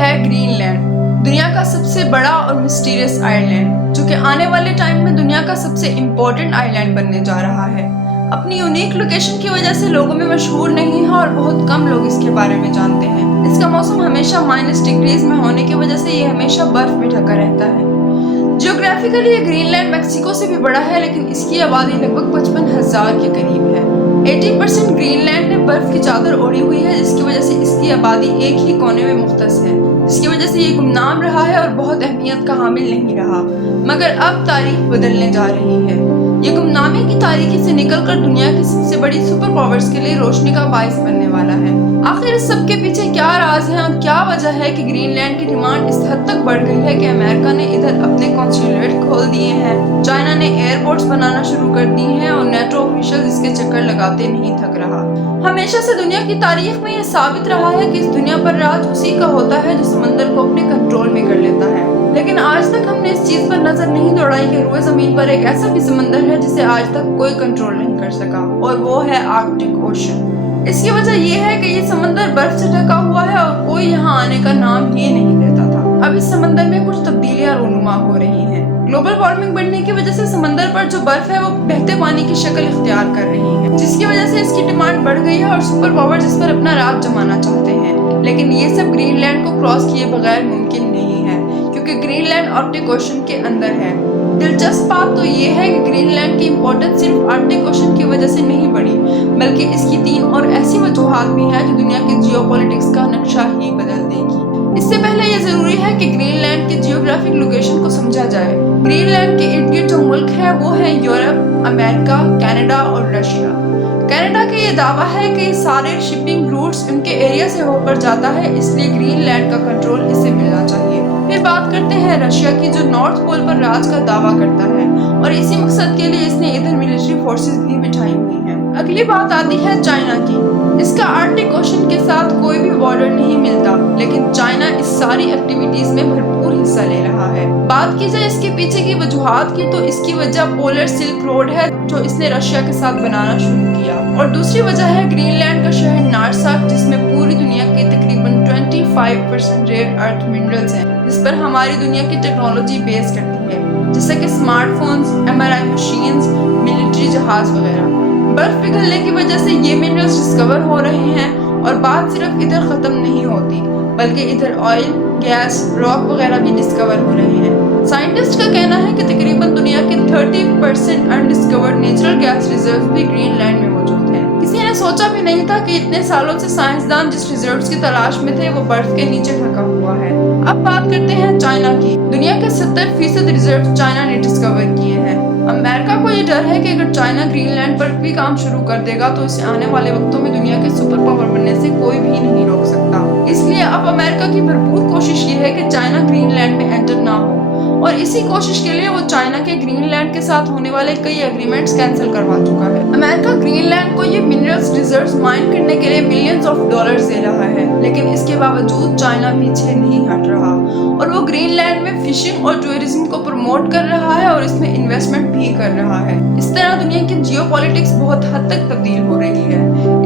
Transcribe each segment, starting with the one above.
ہے green land, دنیا کا سب سے بڑا اور مسٹیریس آئی لینڈ، جو کہ آنے والے ٹائم میں دنیا کا سب سے امپورٹنٹ آئی لینڈ بننے جا رہا ہے۔ اپنی یونیک لوکیشن کی وجہ سے لوگوں میں مشہور نہیں ہے اور بہت کم لوگ اس کے بارے میں جانتے ہیں۔ اس کا موسم ہمیشہ -ڈگریز میں ہونے کی وجہ سے یہ ہمیشہ برف میں ڈھکا رہتا ہے۔ جیوگرافیکلی یہ گرین لینڈ میکسیکو سے بھی بڑا ہے، لیکن اس کی آبادی لگ بھگ 55,000 کے قریب ہے۔ 80% گرین لینڈ نے برف کی چادر اوڑھی ہوئی ہے، جس کی وجہ سے اس کی آبادی ایک ہی کونے میں مختص ہے، جس کی وجہ سے یہ گمنام رہا ہے اور بہت اہمیت کا حامل نہیں رہا۔ مگر اب تاریخ بدلنے جا رہی ہے۔ یہ گمنامی کی تاریکی سے نکل کر دنیا کی سب سے بڑی سپر پاورز کے لیے روشنی کا باعث بننے والا ہے۔ آخر اس سب کے پیچھے کیا راز ہے اور کیا وجہ ہے کہ گرین لینڈ کی ڈیمانڈ اس حد تک بڑھ گئی ہے کہ امریکہ نے ادھر اپنے کنسولیٹ کھول دیے ہیں، چائنا نے ایئرپورٹس بنانا شروع کر دی ہیں اور نیٹو آفیشل اس کے چکر لگاتے نہیں تھک رہا۔ ہمیشہ سے دنیا کی تاریخ میں یہ ثابت رہا ہے کہ اس دنیا پر راج اسی کا ہوتا ہے جو سمندر کو اپنے کنٹرول میں کر لیتا ہے، لیکن آج تک ہم نے اس چیز پر نظر نہیں دوڑائی کہ روئے زمین پر ایک ایسا بھی سمندر ہے جسے آج تک کوئی کنٹرول نہیں کر سکا، اور وہ ہے آرکٹک اوشن۔ اس کی وجہ یہ ہے کہ یہ سمندر برف سے ڈھکا ہوا ہے اور کوئی یہاں آنے کا نام ہی نہیں لیتا تھا۔ اب اس سمندر میں کچھ تبدیلیاں رونما ہو رہی ہیں۔ گلوبل وارمنگ بڑھنے کی وجہ سے سمندر پر جو برف ہے وہ بہتے پانی کی شکل اختیار کر رہی ہے، جس کی وجہ سے اس کی ڈیمانڈ بڑھ گئی ہے اور سپر پاور اس پر اپنا راج جمانا چاہتے ہیں۔ لیکن یہ سب گرین لینڈ کو کراس کیے بغیر ممکن نہیں ہے، کیونکہ گرین لینڈ آرکٹک اوشن کے اندر ہے۔ دلچسپ بات تو یہ ہے کہ گرین لینڈ کی امپورٹنس صرف آرکٹک اوشن کی وجہ سے نہیں بڑھی، بلکہ اس کی 3 اور ایسی وجوہات بھی ہیں جو دنیا کے جیو پولیٹکس کا نقشہ ہی بدل دے گی۔ اس سے پہلے یہ ضروری ہے کہ گرین لینڈ کی جیوگرافک لوکیشن کو سمجھا جائے۔ گرین لینڈ کے ارد گرد جو ملک ہیں وہ ہیں یورپ، امریکہ، کینیڈا اور رشیا۔ کینیڈا کا یہ دعویٰ ہے کہ یہ سارے شپنگ روٹس ان کے ایریا سے ہو کر جاتا ہے، اس لیے گرین لینڈ کا کنٹرول اسے ملنا چاہیے۔ پھر بات کرتے ہیں رشیا کی، جو نارتھ پول پر راج کا دعویٰ کرتا ہے اور اسی مقصد کے لیے اس نے ادھر ملٹری فورسز بھی بٹھائی ہوئی ہیں۔ اگلی بات آتی ہے چائنا کی۔ اس کا آرکٹک اوشن کے ساتھ کوئی بھی بارڈر نہیں ملتا، لیکن چائنا اس ساری ایکٹیویٹیز میں بھرپور حصہ لے رہا ہے۔ بات کی جائے اس کے پیچھے کی وجوہات کی تو اس کی وجہ پولر سلک روڈ ہے جو اس نے رشیا کے ساتھ بنانا شروع کیا، اور دوسری وجہ ہے گرین لینڈ کا شہر نارساک، جس میں پوری دنیا کے تقریباً 25% ریئر ارتھ منرلز ہیں، جس پر ہماری دنیا کی ٹیکنالوجی بیس کرتی ہے، جیسے کہ smart phones, MRI machines, military جہاز وغیرہ۔ برف پگھلنے کی وجہ سے یہ منرلز ڈسکور ہو رہے ہیں، اور بات صرف ادھر ختم نہیں ہوتی، بلکہ ادھر آئل، گیس، راک وغیرہ بھی ڈسکور ہو رہے ہیں۔ سائنٹسٹ کا کہنا ہے کہ تقریباً دنیا کے 30% انڈسکورڈ نیچرل گیس ریزروز بھی گرین لینڈ میں موجود ہیں۔ کسی نے سوچا بھی نہیں تھا کہ اتنے سالوں سے سائنسدان جس ریزروز کی تلاش میں تھے وہ برف کے نیچے ڈھکا ہوا ہے۔ اب بات کرتے ہیں چائنا کی۔ دنیا کے 70% ریزرو چائنا نے ڈسکور کیے ہیں۔ امریکہ کو یہ ڈر ہے کہ اگر چائنا گرین لینڈ پر بھی کام شروع کر دے گا تو اسے آنے والے وقتوں میں دنیا کے سپر پاور بننے سے کوئی بھی نہیں روک سکتا۔ اس لیے اب امریکہ کی بھرپور کوشش یہ ہے کہ چائنا گرین لینڈ میں انٹر نہ ہو، اور اسی کوشش کے لیے وہ چائنا کے گرین لینڈ کے ساتھ ہونے والے کئی ایگریمنٹس کینسل کروا چکا ہے۔ امریکہ گرین لینڈ کو یہ منرلز ریزروز مائن کرنے کے لیے ملینز آف ڈالرز دے رہا ہے، لیکن اس کے باوجود چائنا پیچھے نہیں ہٹ رہا، اور وہ گرین لینڈ میں فشنگ اور ٹورزم کو پروموٹ کر رہا ہے اور اس میں انویسٹمنٹ بھی کر رہا ہے۔ اس طرح دنیا کی جیو پولیٹکس بہت حد تک تبدیل ہو رہی ہے۔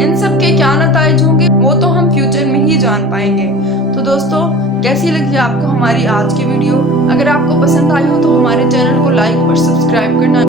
ان سب کے کیا نتائج ہوں گے وہ تو ہم فیوچر میں ہی جان پائیں گے۔ تو دوستو، کیسی لگی آپ کو ہماری آج کی ویڈیو؟ اگر آپ کو پسند آئی ہو تو ہمارے چینل کو لائک اور سبسکرائب کرنا